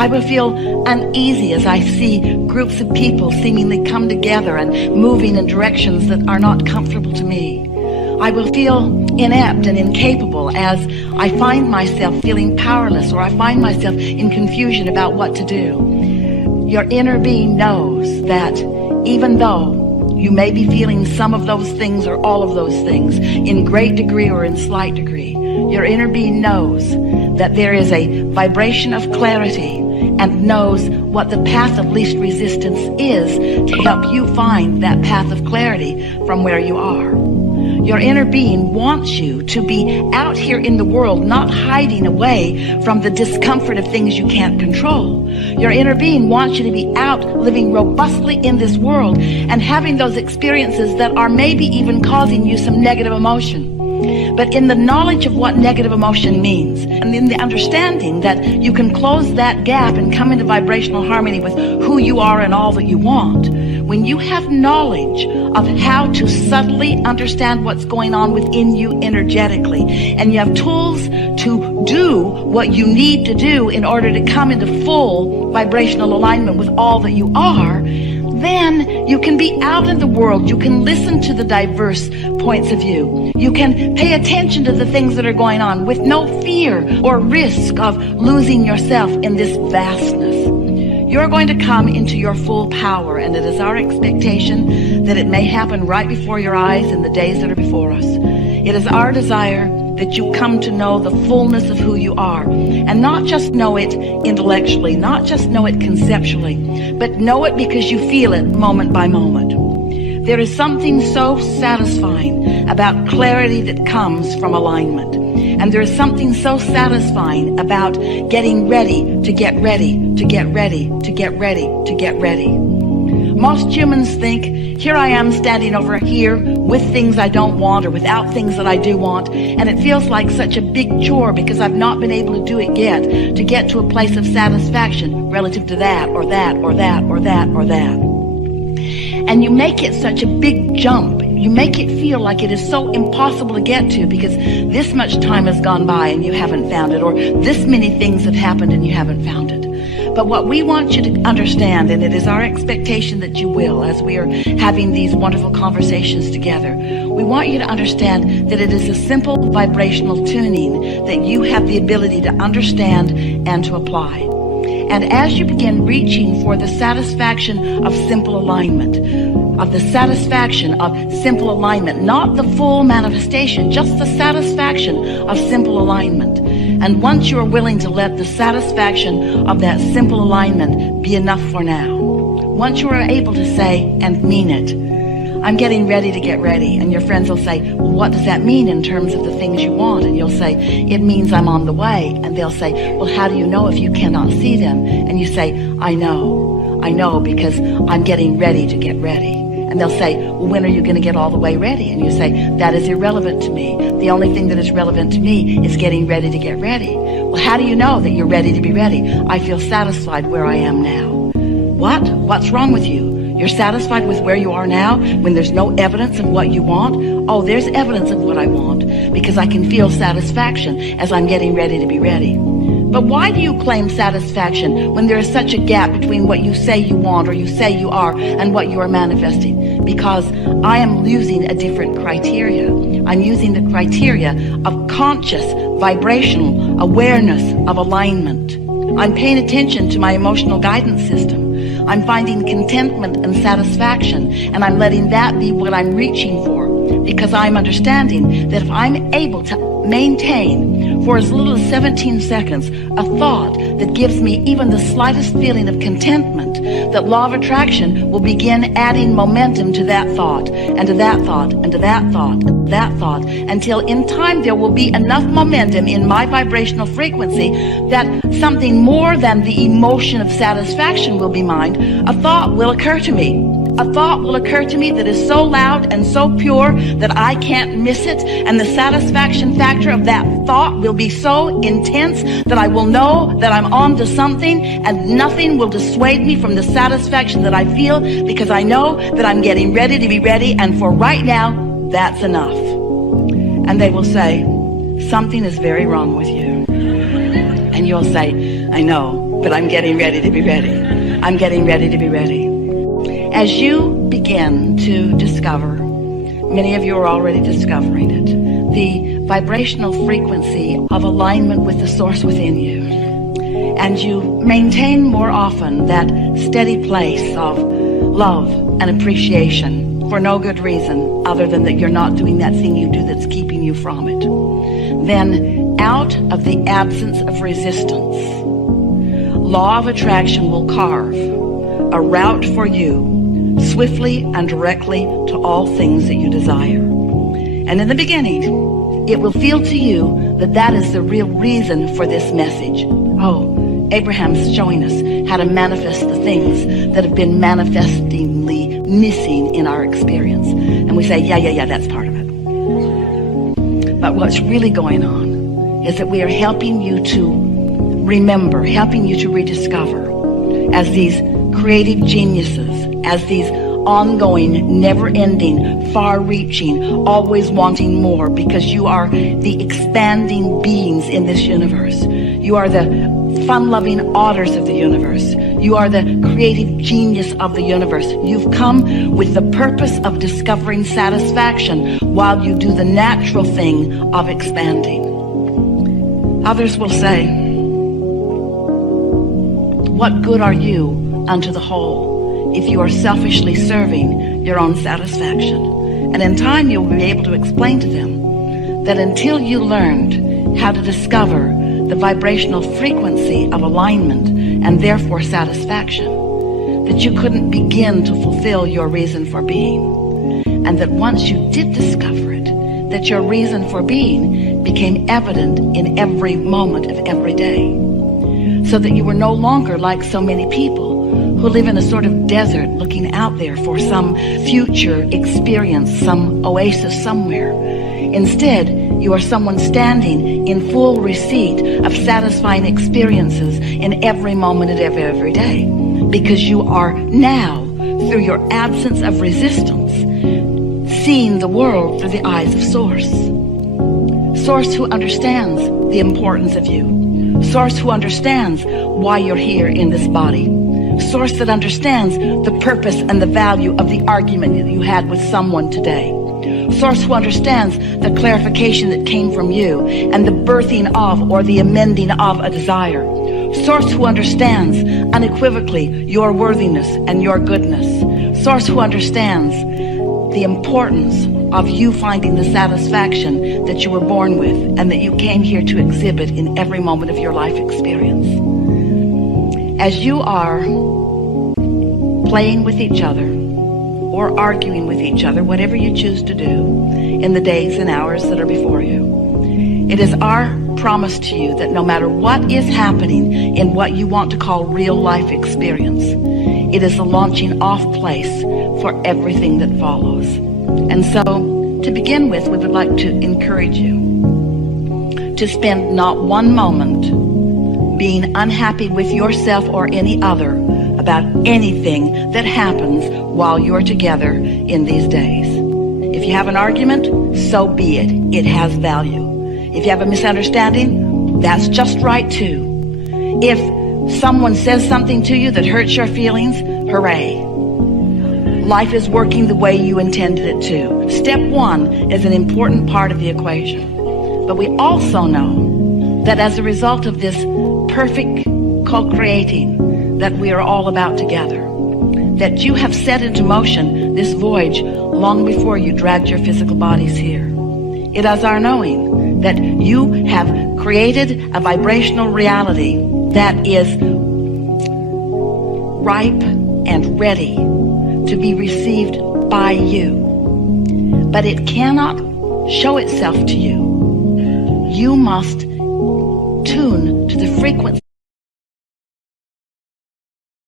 I will feel uneasy as I see groups of people seemingly come together and moving in directions that are not comfortable to me. I will feel inept and incapable as I find myself feeling powerless, or I find myself in confusion about what to do. Your inner being knows that even though you may be feeling some of those things or all of those things in great degree or in slight degree, your inner being knows that there is a vibration of clarity and knows what the path of least resistance is to help you find that path of clarity from where you are. Your inner being wants you to be out here in the world, not hiding away from the discomfort of things you can't control. Your inner being wants you to be out living robustly in this world and having those experiences that are maybe even causing you some negative emotion. But in the knowledge of what negative emotion means, and in the understanding that you can close that gap and come into vibrational harmony with who you are and all that you want, when you have knowledge of how to subtly understand what's going on within you energetically, and you have tools to do what you need to do in order to come into full vibrational alignment with all that you are, then you can be out in the world. You can listen to the diverse points of view. You can pay attention to the things that are going on with no fear or risk of losing yourself in this vastness. You're going to come into your full power, and it is our expectation that it may happen right before your eyes in the days that are before us. It is our desire that you come to know the fullness of who you are, and not just know it intellectually, not just know it conceptually, but know it because you feel it moment by moment. There is something so satisfying about clarity that comes from alignment. And there is something so satisfying about getting ready to get ready, to get ready, to get ready, to get ready. Most humans think, here I am standing over here with things I don't want or without things that I do want, and it feels like such a big chore because I've not been able to do it yet to get to a place of satisfaction relative to that or that or that or that or that. And you make it such a big jump. You make it feel like it is so impossible to get to because this much time has gone by and you haven't found it, or this many things have happened and you haven't found it. But what we want you to understand, and it is our expectation that you will as we are having these wonderful conversations together, we want you to understand that it is a simple vibrational tuning that you have the ability to understand and to apply. And as you begin reaching for the satisfaction of simple alignment, of the satisfaction of simple alignment, not the full manifestation, just the satisfaction of simple alignment. And once you are willing to let the satisfaction of that simple alignment be enough for now, once you are able to say and mean it, I'm getting ready to get ready. And your friends will say, well, what does that mean in terms of the things you want? And you'll say, it means I'm on the way. And they'll say, well, how do you know if you cannot see them? And you say, I know because I'm getting ready to get ready. And they'll say, well, when are you going to get all the way ready? And you say, that is irrelevant to me. The only thing that is relevant to me is getting ready to get ready. Well, how do you know that you're ready to be ready? I feel satisfied where I am now. What? What's wrong with you? You're satisfied with where you are now when there's no evidence of what you want? Oh, there's evidence of what I want because I can feel satisfaction as I'm getting ready to be ready. But why do you claim satisfaction when there is such a gap between what you say you want or you say you are and what you are manifesting? Because I am using a different criteria. I'm using the criteria of conscious, vibrational awareness of alignment. I'm paying attention to my emotional guidance system. I'm finding contentment and satisfaction, and I'm letting that be what I'm reaching for, because I'm understanding that if I'm able to maintain for as little as 17 seconds a thought that gives me even the slightest feeling of contentment, that law of attraction will begin adding momentum to that thought, and to that thought, and to that thought, and to that thought, until in time there will be enough momentum in my vibrational frequency that something more than the emotion of satisfaction will be mine. A thought will occur to me. A thought will occur to me that is so loud and so pure that I can't miss it, and the satisfaction factor of that thought will be so intense that I will know that I'm on to something, and nothing will dissuade me from the satisfaction that I feel, because I know that I'm getting ready to be ready, and for right now, that's enough. And they will say, something is very wrong with you. And you'll say, I know. but I'm getting ready to be ready. I'm getting ready to be ready. As you begin to discover, many of you are already discovering it, the vibrational frequency of alignment with the source within you, and you maintain more often that steady place of love and appreciation for no good reason other than that you're not doing that thing you do that's keeping you from it, then out of the absence of resistance, law of attraction will carve a route for you swiftly and directly to all things that you desire. And in the beginning, it will feel to you that that is the real reason for this message. Oh, Abraham's showing us how to manifest the things that have been manifestingly missing in our experience. And we say, yeah, that's part of it. But what's really going on is that we are helping you to remember, helping you to rediscover as these creative geniuses, as these ongoing, never-ending, far-reaching, always wanting more, because you are the expanding beings in this universe. You are the fun-loving otters of the universe. You are the creative genius of the universe. You've come with the purpose of discovering satisfaction while you do the natural thing of expanding. Others will say, what good are you unto the whole if you are selfishly serving your own satisfaction? And in time you'll be able to explain to them that until you learned how to discover the vibrational frequency of alignment and therefore satisfaction, that you couldn't begin to fulfill your reason for being. And that once you did discover it, that your reason for being became evident in every moment of every day. So that you were no longer like so many people who live in a sort of desert looking out there for some future experience, some oasis somewhere. Instead, you are someone standing in full receipt of satisfying experiences in every moment of every day. Because you are now, through your absence of resistance, seeing the world through the eyes of Source. Source who understands the importance of you. Source who understands why you're here in this body. Source that understands the purpose and the value of the argument that you had with someone today. Source who understands the clarification that came from you and the birthing of or the amending of a desire. Source who understands unequivocally your worthiness and your goodness. Source who understands the importance of you finding the satisfaction that you were born with and that you came here to exhibit in every moment of your life experience. As you are playing with each other or arguing with each other, whatever you choose to do in the days and hours that are before you, it is our promise to you that no matter what is happening in what you want to call real life experience, it is the launching off place for everything that follows. And so, to begin with, we would like to encourage you to spend not one moment being unhappy with yourself or any other about anything that happens while you're together in these days. If you have an argument, so be it. It has value. If you have a misunderstanding, that's just right too. If someone says something to you that hurts your feelings, hooray. Life is working the way you intended it to. Step one is an important part of the equation. But we also know that as a result of this perfect co-creating that we are all about together, that you have set into motion this voyage long before you dragged your physical bodies here. It is our knowing that you have created a vibrational reality that is ripe and ready to be received by you. But it cannot show itself to you. You must tune to the frequency